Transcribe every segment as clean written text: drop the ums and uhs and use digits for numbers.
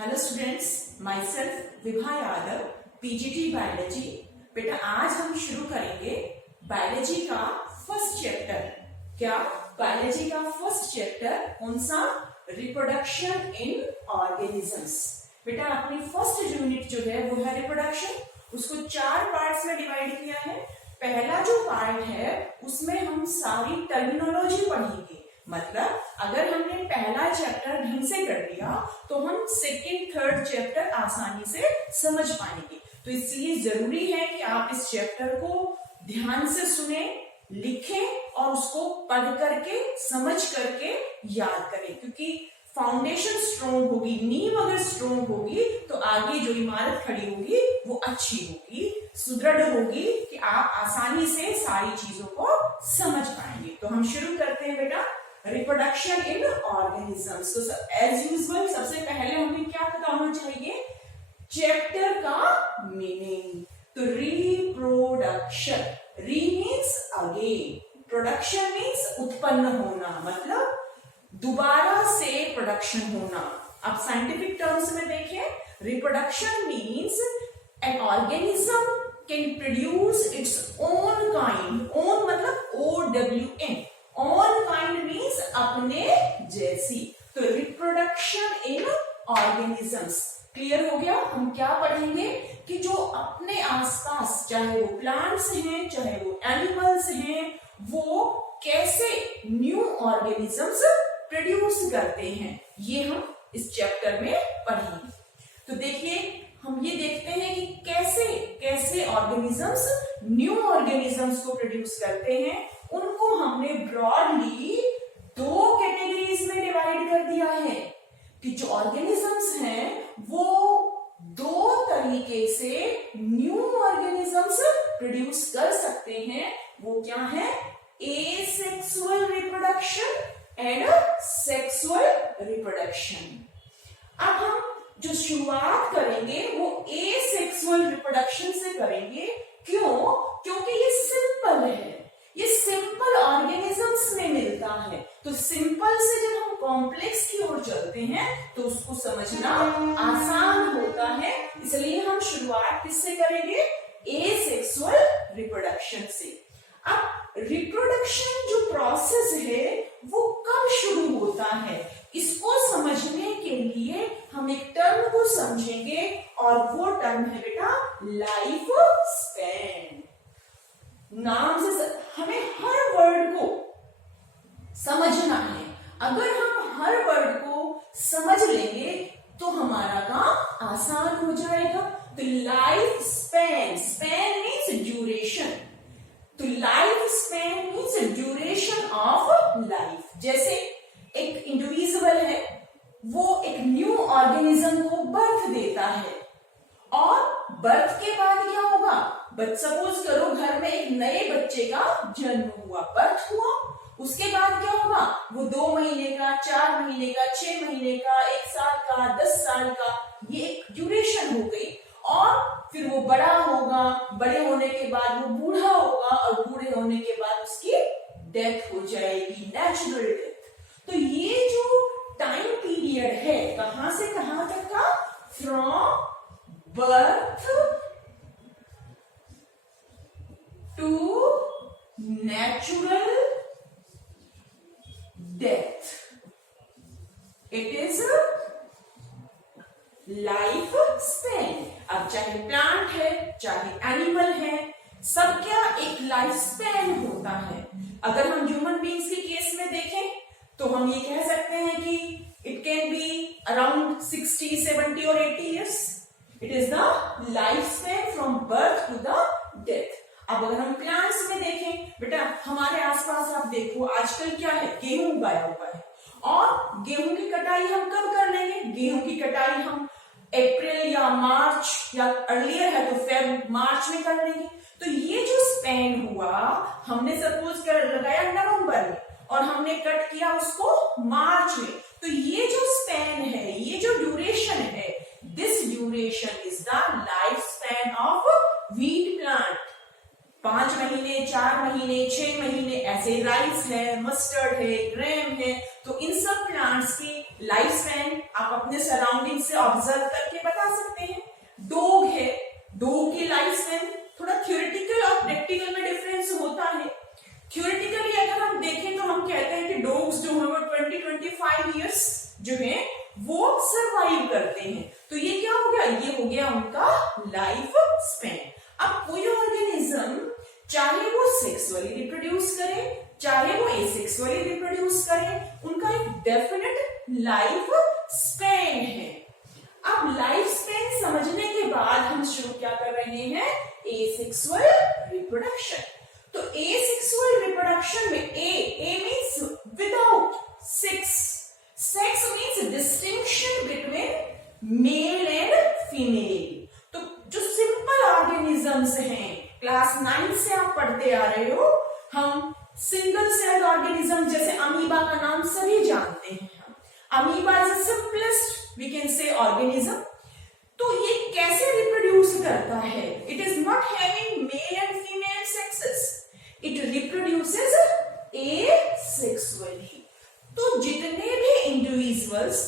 Hello students, my self Vibha Yadav, PGT biology. बेटा आज हम शुरू करेंगे बायोलॉजी का फर्स्ट चैप्टर। क्या बायोलॉजी का फर्स्ट चैप्टर कौन सा? Reproduction in organisms. बेटा अपनी फर्स्ट यूनिट जो है वो है रिप्रोडक्शन। उसको 4 पार्ट्स में डिवाइड किया है। पहला जो पार्ट है उसमें हम सारी टर्मिनोलॉजी पढ़ेंगे। मतलब अगर हमने पहला चैप्टर ढंग से कर लिया तो हम सेकंड थर्ड चैप्टर आसानी से समझ पाएंगे। तो इसलिए जरूरी है कि आप इस चैप्टर को ध्यान से सुने, लिखें और उसको पढ़ करके समझ करके याद करें, क्योंकि फाउंडेशन स्ट्रोंग होगी, नींव अगर स्ट्रोंग होगी तो आगे जो इमारत खड़ी होगी वो अच्छी होगी, सुदृढ़ होगी कि आप आसानी से सारी चीजों को समझ पाएंगे। तो हम शुरू करते हैं बेटा रिप्रोडक्शन इन ऑर्गेनिजम्स। तो एज यूजुअल सबसे पहले हमें क्या पता होना चाहिए? चैप्टर का मीनिंग। तो रिप्रोडक्शन, री मीन्स अगेन, प्रोडक्शन मीन्स उत्पन्न होना, मतलब दोबारा से प्रोडक्शन होना। अब साइंटिफिक टर्म्स में देखें, reproduction means an organism can produce its own kind. Own मतलब OWN, ओन काइंड मीन्स अपने जैसी। तो रिप्रोडक्शन इन ऑर्गेनिजम्स क्लियर हो गया। हम क्या पढ़ेंगे कि जो अपने आसपास, चाहे वो प्लांट्स हैं चाहे वो एनिमल्स हैं, वो कैसे न्यू ऑर्गेनिजम्स प्रोड्यूस करते हैं, ये हम इस चैप्टर में पढ़ेंगे। तो देखिए हम ये देखते हैं कि कैसे कैसे ऑर्गेनिजम्स न्यू ऑर्गेनिजम्स को प्रोड्यूस करते हैं। उनको हमने ब्रॉडली 2 कैटेगरीज में डिवाइड कर दिया है कि जो ऑर्गेनिजम्स हैं वो 2 तरीके से न्यू ऑर्गेनिजम्स प्रोड्यूस कर सकते हैं। वो क्या है? Asexual reproduction and sexual reproduction. अब हम जो शुरुआत करेंगे वो एसेक्सुअल रिप्रोडक्शन से करेंगे। क्यों? क्योंकि ये सिंपल है, ये सिंपल ऑर्गेनिजम्स में मिलता है। तो सिंपल से जब हम कॉम्प्लेक्स की ओर चलते हैं तो उसको समझना आसान होता है, इसलिए हम शुरुआत किससे करेंगे? एसेक्सुअल रिप्रोडक्शन से। अब रिप्रोडक्शन जो प्रोसेस है वो कब शुरू होता है, इसको समझने के लिए हम एक टर्म को समझेंगे और वो टर्म है बेटा लाइफ स्पैन। नाम से हमें हर वर्ड को समझना है। अगर हम हर वर्ड को समझ लेंगे तो हमारा काम आसान हो जाएगा। तो life span, span means duration. तो life span means duration of life. जैसे एक इंडिविजुअल है, वो एक न्यू ऑर्गेनिज्म को बर्थ देता है और बर्थ के बाद क्या होगा? बट सपोज करो घर में एक नए बच्चे का जन्म हुआ, बर्थ हुआ, उसके बाद क्या होगा? वो 2 महीने का, 4 महीने का, 6 महीने का, 1 साल का, 10 साल का, ये एक ड्यूरेशन हो गई। और फिर वो बड़ा होगा, बड़े होने के बाद वो बूढ़ा होगा और बूढ़े होने के बाद उसकी डेथ हो जाएगी, नेचुरल डेथ। तो ये जो टाइम पीरियड है कहां से कहां तक का? From birth to natural death, it is life span. अब चाहे प्लांट है चाहे एनिमल है, सबका एक लाइफ स्पैन होता है। अगर हम ह्यूमन बींग्स के केस में देखें तो हम ये कह सकते हैं कि इट कैन बी अराउंड 60, 70 और 80 years. It is the life span from birth to the death. अब अगर हम प्लांट्स में देखें, बेटा हमारे आसपास आप देखो आजकल क्या है? गेहूं उगाया हुआ है और गेहूं की कटाई हम कब कर लेंगे? गेहूं की कटाई हम अप्रैल या मार्च या अर्लियर है तो फेब मार्च में कर लेंगे। तो ये जो स्पैन हुआ, हमने सपोज कर लगाया नवंबर में और हमने कट किया उसको मार्च में, तो ये जो स्पैन है, ये जो ड्यूरेशन है, this duration is the life span of wheat plant. 5 महीने, 4 महीने, 6 महीने, ऐसे राइस है, मस्टर्ड है, ग्रेम है, तो तो इन सब प्लांट्स की लाइफ स्पैन आप अपने सराउंडिंग से ऑब्जर्व करके बता सकते हैं। डॉग है, डॉग की लाइफ स्पैन थोड़ा थ्योरेटिकल और प्रैक्टिकल में डिफरेंस होता है। थ्योरेटिकली अगर हम देखें तो हम कहते हैं कि डॉग्स जो है वो 20-25 ईयर्स जो है वो सर्वाइव करते हैं। तो ये क्या हो गया, ये हो गया उनका लाइफ स्पैन। अब कोई ऑर्गेनिज्म चाहे वो सेक्सुअली रिप्रोड्यूस करे चाहे वो एसेक्सुअली रिप्रोड्यूस करे, उनका एक डेफिनेट लाइफ स्पैन है। अब लाइफ स्पैन समझने के बाद हम शुरू क्या कर रहे हैं, एसेक्सुअल रिप्रोडक्शन। तो एसेक्सुअल रिप्रोडक्शन में A means without sex, sex means distinction between male and female. तो जो सिंपल ऑर्गेनिजम्स हैं, क्लास 9 से आप पढ़ते आ रहे हो, हम सिंगल सेल ऑर्गेनिज्म जैसे अमीबा का नाम सभी जानते हैं। Amoeba is the simplest we can say organism. तो ये कैसे रिप्रोड्यूस करता है, it is not having male and female sexes, it reproduces asexually. तो जितने भी इंडिविजुअल्स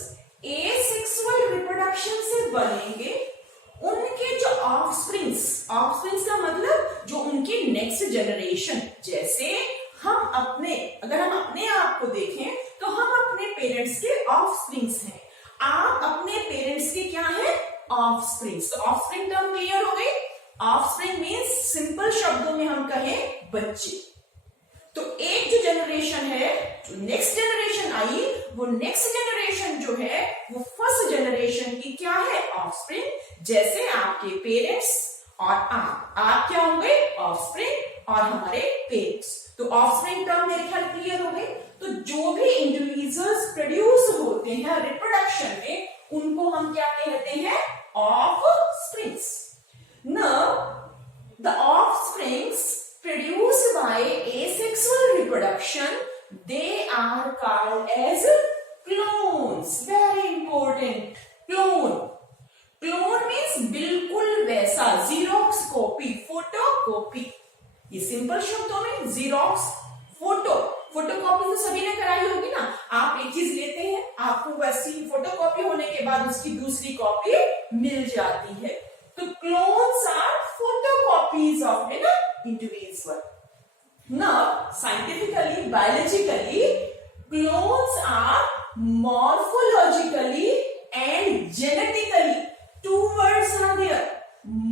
एसेक्सुअल रिप्रोडक्शन से बनेंगे, उनके जो ऑफस्प्रिंग्स का मतलब जो उनकी नेक्स्ट जनरेशन, जैसे हम अगर हम अपने आप को देखें तो हम अपने पेरेंट्स के ऑफस्प्रिंग्स हैं, आप अपने पेरेंट्स के क्या है, ऑफस्प्रिंग्स। तो ऑफस्प्रिंग टर्म क्लियर हो गई। ऑफस्प्रिंग मींस सिंपल शब्दों में हम कहें बच्चे। तो एक जो जनरेशन है, जो नेक्स्ट जनरेशन आई, वो नेक्स्ट जनरेशन जो है वो फर्स्ट जनरेशन की क्या है, ऑफस्प्रिंग। जैसे आपके पेरेंट्स और आप क्या होंगे, ऑफस्प्रिंग और हमारे पेरेंट्स। तो ऑफस्प्रिंग टर्म मेरे ख्याल क्लियर हो गई। तो जो भी इंडिविजुअल्स प्रोड्यूस होते हैं रिप्रोडक्शन में, उनको हम क्या कहते हैं, offsprings. Now the offsprings produced by asexual reproduction, they are called as clones. Very important, clone. Clone means बिल्कुल वैसा, xerox copy, photocopy. ये सिंपल शब्दों में xerox, फोटोकॉपी तो सभी ने कराई होगी ना। आप एक चीज लेते हैं, आपको वैसी फोटोकॉपी होने के बाद उसकी दूसरी कॉपी मिल जाती है। तो clones are photocopies of an individual. Now, scientifically, biologically, clones are morphologically and genetically. Two words are there.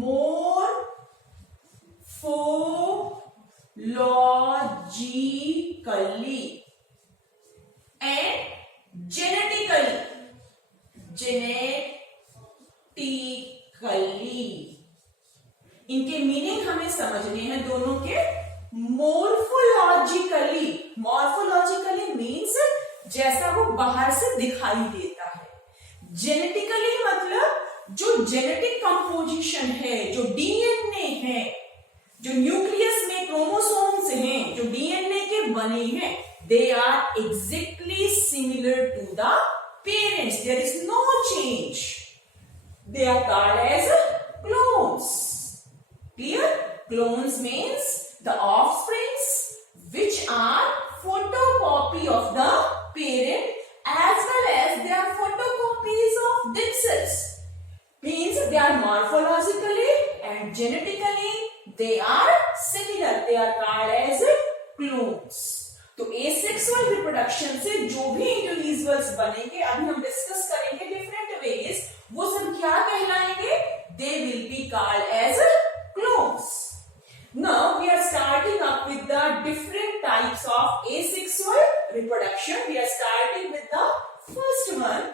Morphologically and genetically. इनके मीनिंग हमें समझने हैं दोनों के। मॉर्फोलॉजिकली मीन्स जैसा वो बाहर से दिखाई देता है। जेनेटिकली मतलब जो जेनेटिक कंपोजिशन है, जो डीएनए है, जो न्यूक्लियस में क्रोमोसोम्स हैं, जो डीएनए के बने हैं, they are exactly similar to the parents, there is no change, they are called as clones. Clear? Clones means the offsprings which are photocopy of the parent as well as they are photocopies of themselves. Means they are morphologically and genetically they are similar. They are called as clones. तो asexual reproduction से जो भी individuals बनेंगे, अभी हम discuss करेंगे different ways, वो सब क्या कहलाएंगे? They will be called as clones. Now we are starting up with the different types of asexual reproduction. We are starting with the first one.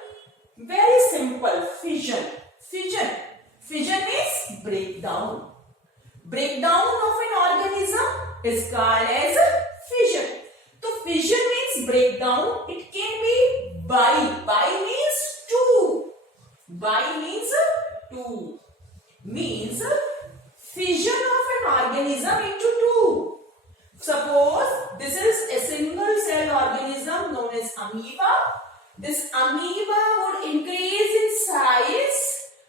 Very simple, fission. Fission means breakdown. Breakdown of an organism is called as fission. So fission means breakdown. It can be bi. Bi means two. Bi means two. Means fission of an organism into two. Suppose this is a single cell organism known as amoeba. This amoeba would increase in size,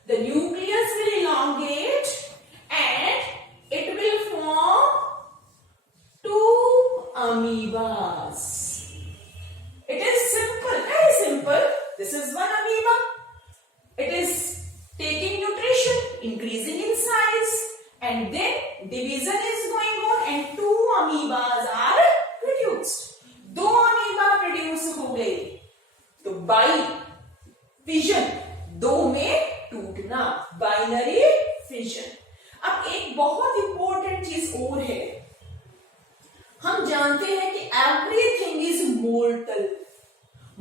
the nucleus will elongate and it will form two amoebas. It is simple. increasing in size, and then division is going on and 2 amoebas are produced. 2 amoeba produce हो गए, तो by fission, 2 में टूटना, binary fission. अब एक बहुत important चीज और है, हम जानते हैं कि everything is mortar.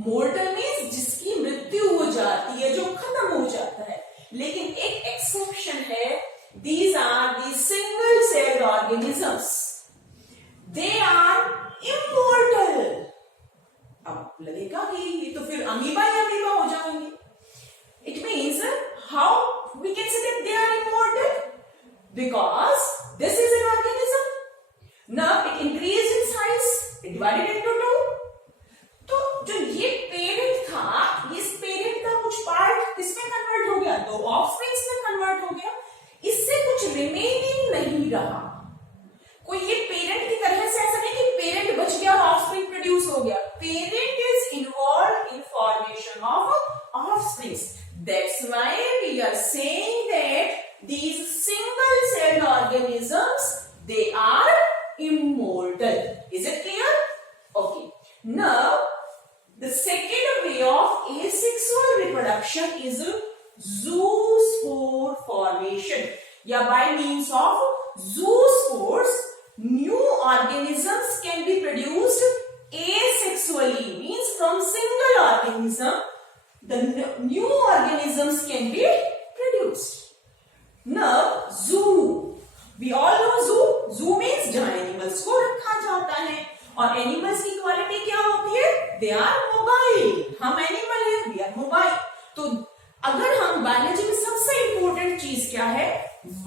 Mortar means जिसकी मृत्यु हो जाती है, जो खत्म हो जाता है. लेकिन एक एक्सेप्शन है, these are the single celled organisms, they are immortal. अब लगेगा कि ये तो फिर अमीबा ही अमीबा हो जाएंगे. It means how we can say that they are immortal, because this is an organism. Now it increased in size, it divided into 2. तो जो ये पेरेंट था, इस पेरेंट का कुछ पार्ट किसमें कन्वर्ट हो गया, 2 ऑफस्प्रिंग्स में कन्वर्ट हो गया. इससे कुछ रिमेनिंग नहीं रहा. कोई ये पेरेंट की तरह से ऐसा नहीं कि पेरेंट बच गया और ऑफस्प्रिंग प्रोड्यूस हो गया. Parent is involve in formation of offsprings. That's why we are saying that these single celled organisms, they are immortal. Is it clear? Okay. Now, the second way of asexual reproduction is zoospore formation. Yeah, by means of zoospores, new organisms can be produced asexually. Means from single organism, the new organisms can be produced. Now, zoo. We all know zoo. Zoo means जहां animals को रखा जाता है, और animals की quality क्या होती है, दे आर मोबाइल. हम एनिमल है, वी आर मोबाइल. तो अगर हम बायोलॉजी में सबसे इंपॉर्टेंट चीज क्या है,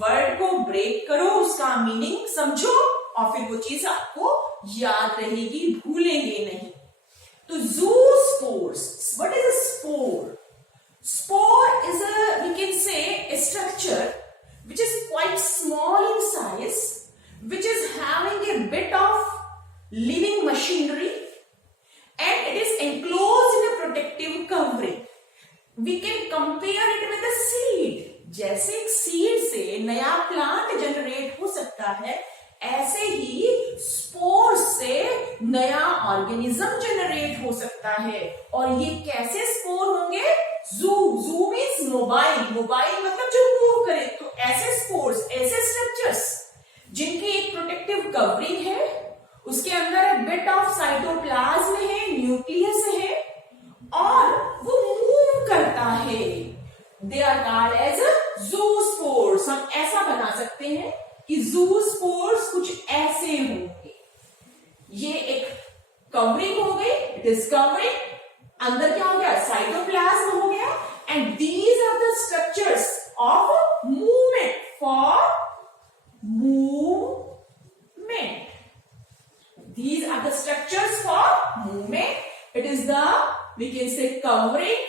वर्ड को ब्रेक करो, उसका मीनिंग समझो, और फिर वो चीज आपको याद रहेगी, भूलेंगे नहीं. तो zoospores, what is a spore? Spore is a, we can say, a structure which is quite small in size, which is having a bit of living machinery, and it is enclosed in a protective covering. We can compare it with a seed. जैसे एक seed से नया plant generate हो सकता है, ऐसे ही spore से नया ऑर्गेनिज्म जनरेट हो सकता है. और ये कैसे स्पोर होंगे? जू. जू मीन्स मोबाइल. मोबाइल मतलब जो मूव करे. तो ऐसे स्पोर्स, ऐसे स्ट्रक्चर्स जिनकी एक प्रोटेक्टिव कवरिंग है, उसके अंदर एक बिट ऑफ साइटोप्लाज्म है, न्यूक्लियस है, और वो मूव करता है. They are called as zoospores. हम ऐसा बना सकते हैं कि जूस्पोर्स कुछ ऐसे होंगे. ये एक कवरिंग हो गई, इट इज कवरिंग. अंदर क्या हो गया, साइटोप्लाज्म हो गया. And these are the structures of movement, for movement. These are the structures for movement. It is the, we can say, covering,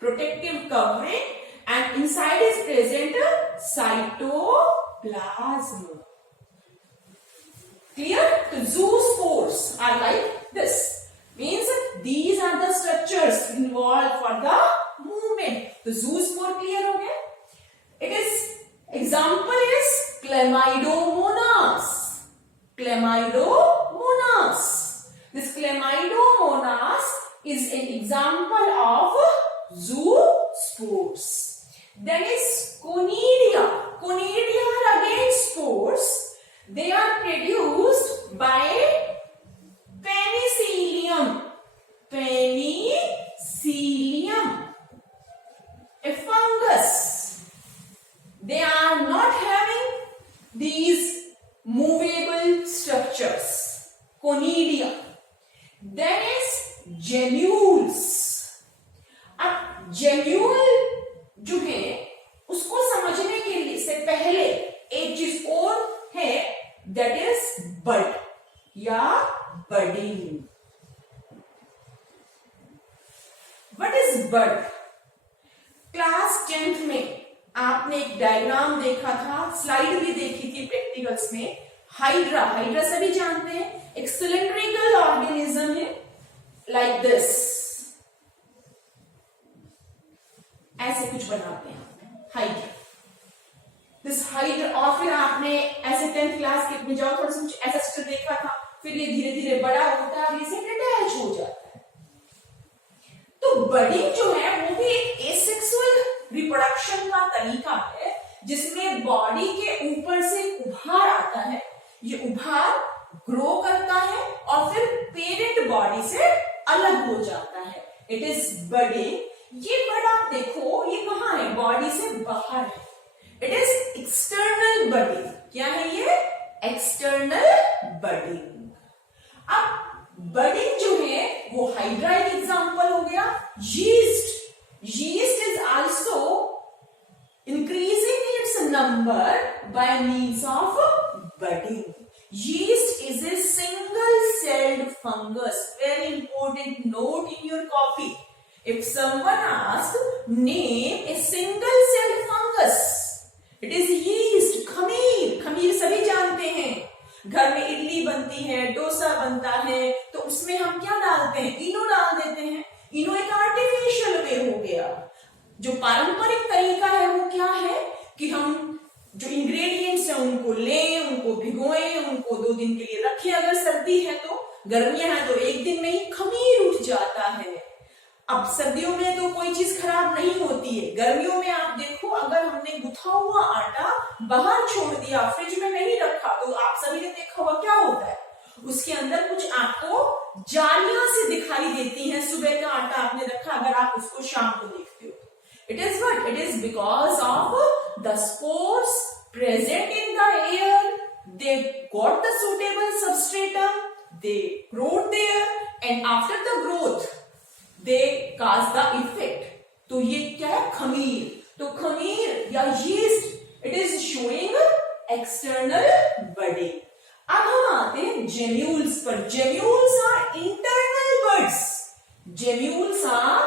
protective covering, and inside is present cytoplasm. Clear? The zoospores are like this. Means these are the structures involved for the movement. The zoospore clear हो गया? It is, example is Chlamydomonas. Chlamydomonas. This Chlamydomonas is an example of zoospores. Then is Conidia. Conidia are again spores. They are produced by Penicillium. Penicillium. A fungus. They are not having these movable structures. Conidia. Then is gemmules. अब gemule जो है, उसको समझने के लिए से पहले एक चीज और है, that is bud या budding. What is bud? Class 10th में आपने एक डायग्राम देखा था, स्लाइड भी देखी थी प्रैक्टिकल्स में. हाइड्रा, हाइड्रा सभी जानते हैं, एक सिलेंड्रिकल ऑर्गेनिज्म है, लाइक दिस. ऐसे कुछ बनाते हैं हाइड्रा. और फिर आपने ऐसे 10th क्लास के में जाओ थोड़ा सा कुछ ऐसा स्ट्रक्चर देखा था, फिर ये धीरे धीरे बड़ा होता है और ये डिटैच हो जाता है। तो बडिंग जो है वो भी एक एसेक्सुअल रिप्रोडक्शन का तरीका है जिसमें बॉडी के ऊपर से उभार आता है, ये उभार ग्रो करता है और फिर पेरेंट बॉडी से अलग हो जाता है। It is budding. ये वर्ड आप देखो ये कहां है, बॉडी से बाहर है। It is external budding. क्या है ये? External budding. अब बडिंग जो है वो हाइड्रा एक एग्जांपल हो गया। Yeast is also increasing its number by means of budding. Yeast is a single-celled fungus. Very important note in your copy. If someone asks, name a single-celled fungus. It is yeast. खमीर। खमीर सभी जानते हैं। घर में इडली बनती है, डोसा बनता है, तो उसमें हम क्या डालते हैं? इनो डाल देते हैं। इनो एक आर्टिफिशियल वे हो गया। जो पारंपरिक तरीका है वो क्या है कि हम जो इंग्रेडिएंट्स है उनको लें, उनको भिगोएं, उनको 2 दिन के लिए रखें। अगर सर्दी है तो, गर्मियां हैं तो 1 दिन में ही खमीर उठ जाता है। अब सर्दियों में तो कोई चीज खराब नहीं होती है। गर्मियों में आप देखो, अगर हमने गुथा हुआ आटा बाहर छोड़ दिया, फ्रिज में नहीं रखा, तो आप सभी ने देखा हुआ क्या होता है, उसके अंदर कुछ आपको जालियां से दिखाई देती हैं। सुबह का आटा आपने रखा, अगर आप उसको शाम को देखते हो, it is what? It is because of the spores present in the air. They got the suitable substratum, they growed there, and after the growth they cause the effect. तो ये क्या है? खमीर। तो खमीर या yeast, it is showing external budding. अब हम आते हैं gemmules पर। Gemmules are internal buds. Gemmules are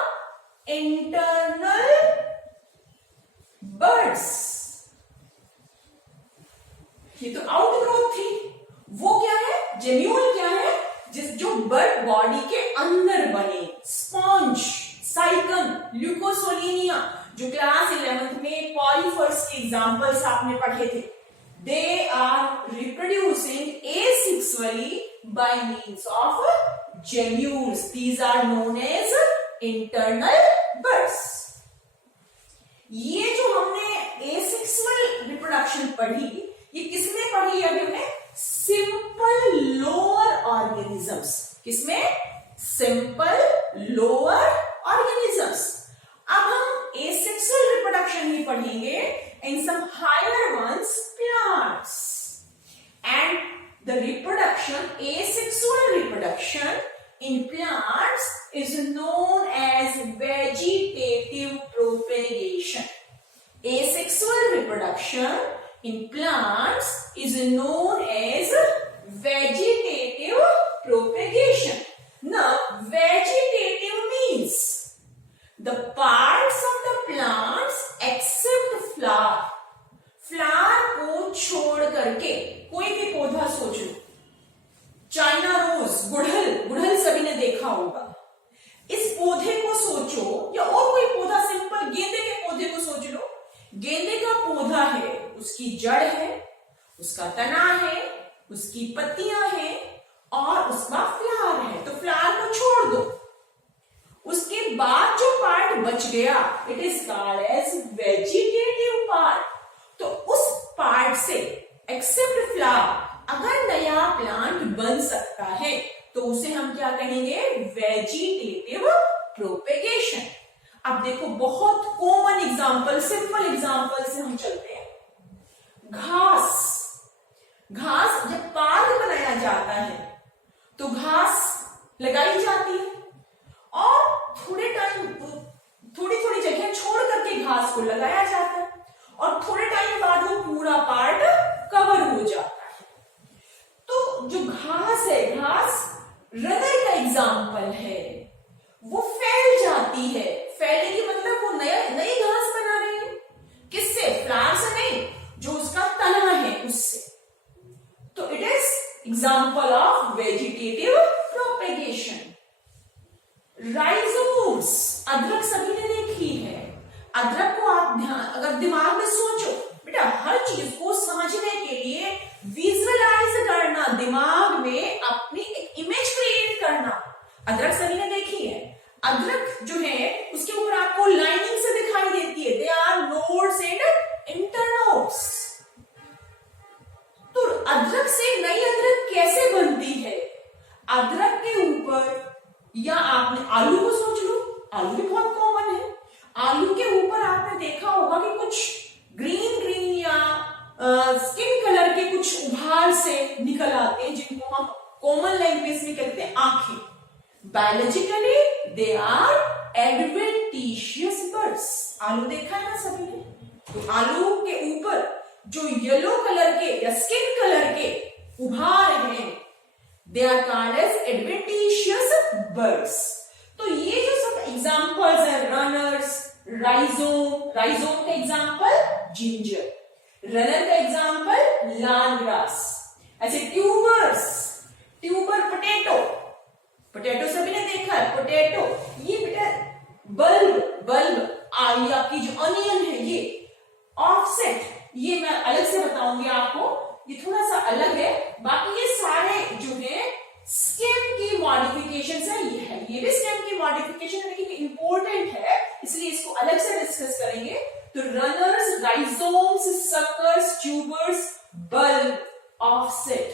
internal buds. ये तो आउटग्रोथ थी। वो क्या है? जेम्यूल क्या है? जो बड बॉडी के अंदर बने। स्पॉन्ज, साइकम, ल्यूकोसोलिनिया, जो क्लास 11th में पॉलीफर्स के एग्जांपल्स आपने पढ़े थे। They are reproducing asexually by means of gemmules. These are known as internal buds. ये जो हमने एसेक्सुअल रिप्रोडक्शन पढ़ी, ये किसमें पढ़ी अभी हमने? Simple lower organisms. किसमें? Simple lower organisms. अब हम एसेक्सुअल रिप्रोडक्शन ही पढ़ेंगे in some higher ones, plants. And the reproduction, asexual reproduction in plants is known as vegetative propagation. Asexual reproduction in plants is known as vegetative propagation. Now, vegetative means the parts of the plants except flower. Flower को छोड़ करके कोई भी पौधा सोचो, China rose, गुड़हल सभी ने देखा होगा। इस पौधे को सोचो या और कोई पौधा, सिंपल गेंदे के पौधे को सोच लो। गेंदे का पौधा है, उसकी जड़ है, उसका तना है, उसकी पत्तियां हैं और उसका फ्लावर है। तो फ्लावर को छोड़ दो, उसके बाद जो पार्ट बच गया, it is called as vegetative part. तो उस पार्ट से एक्सेप्ट फ्लावर अगर नया प्लांट बन सकता है तो उसे हम क्या कहेंगे? Vegetative propagation. अब देखो, बहुत कॉमन एग्जांपल, सिंपल एग्जांपल से हम चलते हैं। घास जब पार्क बनाया जाता है तो घास लगाई जाती है और थोड़ी जगह छोड़ करके घास को लगाया जाता है और थोड़े टाइम बाद वो पूरा पार्ट कवर हो जाता है। तो जो घास है, घास रनर का एग्जाम्पल है। वो फैल जाती है। फैलने की मतलब वो नई घास बना रही है। किससे? फ्लावर से नहीं, जो उसका तना है उससे। तो it is example of vegetative propagation. Rhizomes, अदरक सभी ने देखी है। अदरक को आप अगर दिमाग में सोचो, बेटा हर चीज कुछ ग्रीन ग्रीन या स्किन कलर के कुछ उभार से निकल आते हैं, जिनको हम कॉमन लैंग्वेज में कहते हैं आंखें। Biologically they are adventitious buds. आलू देखा है ना सभी ने? तो आलू के ऊपर जो येलो कलर के या स्किन कलर के उभार हैं, they are called as adventitious buds. तो ये जो सब एग्जांपल्स है, रनर्स, राइजोम, राइजोम का एग्जांपल जिंजर, रनर का एग्जांपल लॉन ग्रास। ऐसे ट्यूबर्स, ट्यूबर पोटैटो, पोटैटो सभी ने देखा है, पोटैटो। ये बेटा बल्ब, बल्ब ये आपकी जो अनियन है, ये ऑफसेट, ये मैं अलग से बताऊंगी आपको, ये थोड़ा सा अलग है। बाकी ये सारे जो है स्टेम की मॉडिफिकेशन है, ये भी स्टेम की मॉडिफिकेशन है, लेकिन इंपॉर्टेंट है, इसलिए इसको अलग से डिस्कस करेंगे। तो runners, rhizomes, suckers, tubers, bulb, offset,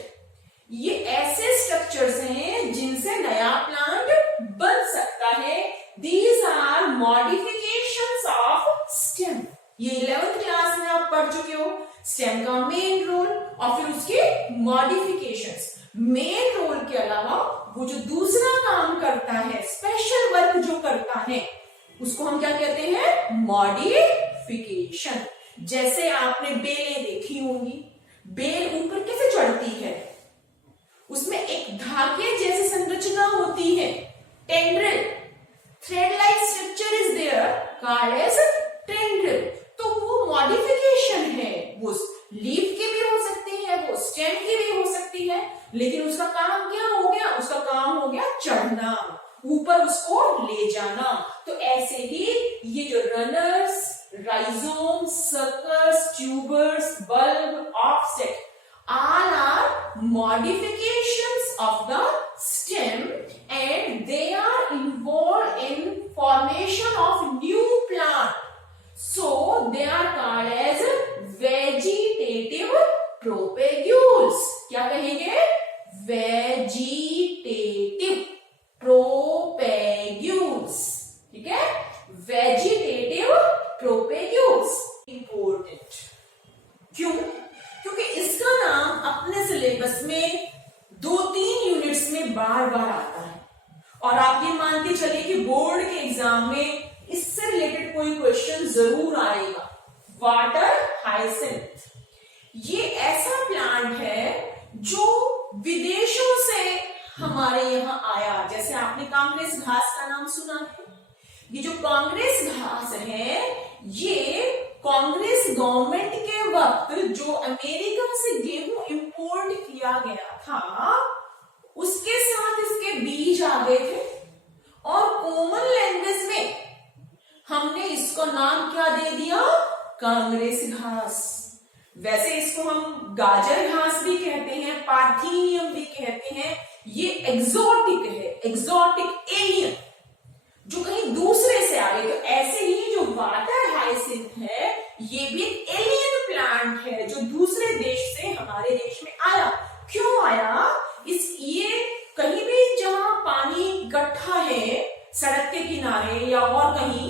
ये ऐसे स्ट्रक्चर्स हैं जिनसे नया प्लांट बन सकता है। These are modifications of stem. ये 11th क्लास में आप पढ़ चुके हो, स्टेम का मेन रोल और फिर उसके मॉडिफिकेशंस। मेन रोल के अलावा वो जो दूसरा काम करता है, स्पेशल वर्क जो करता है, उसको हम क्या कहते हैं? मॉडिफिकेशन। जैसे आपने बेलें देखी होंगी, बेल ऊपर कैसे चढ़ती है, उसमें एक धागे जैसी संरचना होती है, tendril, thread like structure is there called as tendril. तो वो मॉडिफिकेशन है, वो लीफ की भी हो सकती है, वो स्टेम की भी हो सकती है, लेकिन उसका काम क्या हो गया? उसका काम हो गया चढ़ना, ऊपर उसको ले जाना। तो ऐसे ही ये जो runners, rhizome, suckers, tubers, bulb, offset, all are modifications of the stem and they are involved in formation of new plant, so they are called as vegetative propagules। क्या कहेंगे? vegetative propagules, ठीक है? vegetative propagules important। क्यों? क्योंकि इसका नाम अपने syllabus में 2-3 यूनिट्स में बार बार आता है, और आप ये मान के चलिए कि बोर्ड के एग्जाम में इससे रिलेटेड कोई क्वेश्चन जरूर आएगा। वाटर हाइसिंथ, ये ऐसा प्लांट है जो विदेशों से हमारे यहाँ आया। जैसे आपने कांग्रेस घास का नाम सुना है, ये जो कांग्रेस घास है, ये कांग्रेस गवर्नमेंट के वक्त जो अमेरिका से गेहूं इंपोर्ट किया गया था, उसके साथ इसके बीज आ गए थे, और कॉमन लैंग्वेज में हमने इसको नाम क्या दे दिया? कांग्रेस घास। वैसे इसको हम गाजर घास भी कहते हैं, पार्थीनियम भी कहते हैं। ये एक्सोटिक है, एक्सोटिक एलियन, जो कहीं दूसरे से आ गए। तो ऐसे ही जो वाटर हाइसिंथ है, ये भी एक एलियन प्लांट है जो दूसरे देश से हमारे देश में आया। क्यों आया? ये कहीं भी जहां पानी इकट्ठा है, सड़क के किनारे या और कहीं,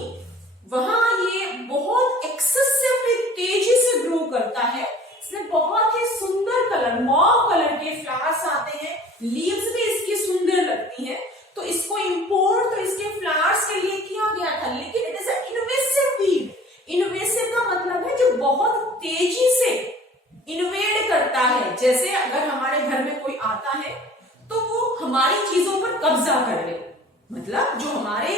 वहां ये बहुत एक्सेसिवली तेजी से ग्रो करता है। इसमें बहुत ही सुंदर कलर, मॉव कलर के फ्लावर्स आते हैं, लीव्स भी इसकी सुंदर लगती हैं। तो इसको इंपोर्ट तो इसके फ्लावर्स के लिए किया गया था, लेकिन it is an invasive weed. Invasive का मतलब है जो बहुत तेजी से इन्वेड करता है। जैसे अगर हमारे घर में कोई आता है तो वो हमारी चीजों पर कब्जा कर ले, मतलब जो हमारे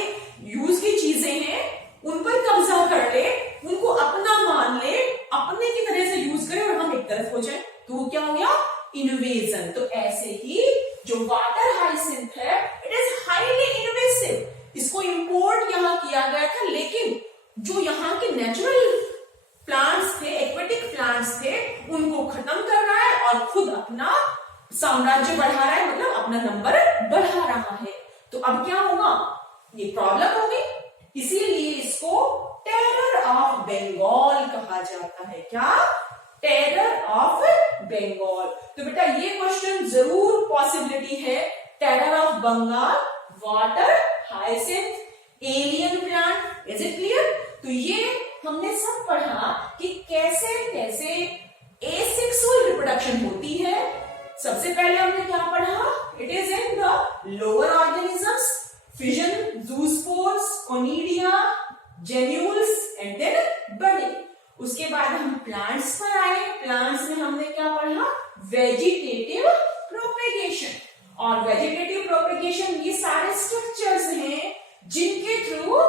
यूज की चीजें हैं उन पर कब्जा कर ले, उनको अपना मान ले, अपने की तरह से यूज करे और हम एक तरफ हो जाए, तो वो क्या हो गया? इन्वेजन। तो ऐसे ही जो वाटर हाइसिंथ है, इट इज हाईली इन्वेसिव। इसको इंपोर्ट यहां किया गया था, लेकिन जो यहाँ के नेचुरल प्लांट्स थे, एक्वेटिक प्लांट्स थे, उनको खत्म कर रहा है और खुद अपना साम्राज्य बढ़ा रहा है, मतलब अपना नंबर बढ़ा रहा है। तो अब क्या होगा? ये प्रॉब्लम होगी, इसीलिए इसको टेरर ऑफ बंगाल कहा जाता है। क्या? Terror of Bengal. तो बेटा ये क्वेश्चन जरूर पॉसिबिलिटी है, terror of Bengal, water hyacinth, alien plant. Is it clear? तो ये हमने सब पढ़ा कि कैसे कैसे एसेक्सुअल रिप्रोडक्शन होती है। सबसे पहले हमने क्या पढ़ा, it is in the lower organisms, fission, zoospores, conidia, gemmules and then budding. उसके बाद हम प्लांट्स पर आए। प्लांट्स में हमने क्या पढ़ा, वेजिटेटिव प्रोपेगेशन। और वेजिटेटिव प्रोपेगेशन ये सारे स्ट्रक्चर्स हैं जिनके थ्रू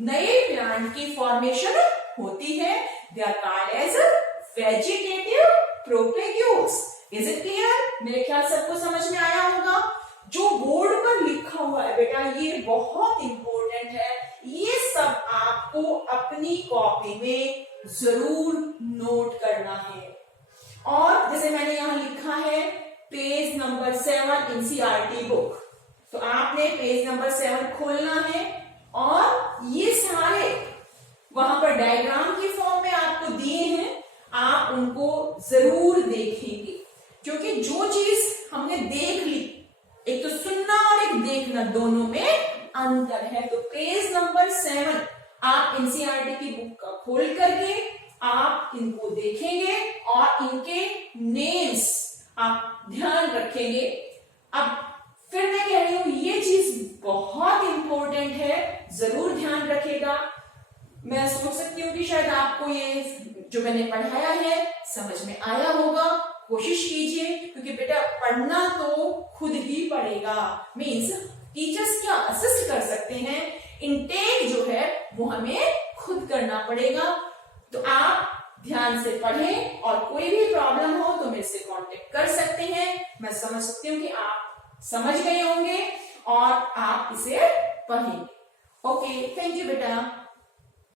नए प्लांट की फॉर्मेशन होती है। They are called as vegetative propagules. Is it clear? मेरे ख्याल सबको समझ में आया होगा। जो बोर्ड पर लिखा हुआ है बेटा ये बहुत इंपॉर्टेंट है, ये सब आपको अपनी कॉपी में जरूर नोट करना है। और जैसे मैंने यहां लिखा है पेज नंबर 7 एनसीईआरटी बुक, तो आपने पेज नंबर 7 खोलना है और ये सारे वहां पर डायग्राम की फॉर्म में आपको दिए हैं, आप उनको जरूर देखेंगे। क्योंकि जो चीज हमने देख ली, एक तो सुनना और एक देखना, दोनों में अंतर है। तो पेज नंबर 7 आप एनसीईआरटी की बुक का खोल करके आप इनको देखेंगे और इनके नेम्स आप ध्यान रखेंगे। अब फिर मैं कह रही हूं ये चीज बहुत इंपॉर्टेंट है, जरूर ध्यान रखेगा। मैं सोच सकती हूँ कि शायद आपको ये जो मैंने पढ़ाया है समझ में आया होगा। कोशिश कीजिए, क्योंकि बेटा पढ़ना तो खुद ही पड़ेगा। मीन्स टीचर्स क्या असिस्ट कर सकते हैं, इनटेक जो है वो हमें खुद करना पड़ेगा। तो आप ध्यान से पढ़ें और कोई भी प्रॉब्लम हो तो मेरे से कांटेक्ट कर सकते हैं। मैं समझ सकती हूँ कि आप समझ गए होंगे और आप इसे पढ़ेंगे। ओके, थैंक यू बेटा।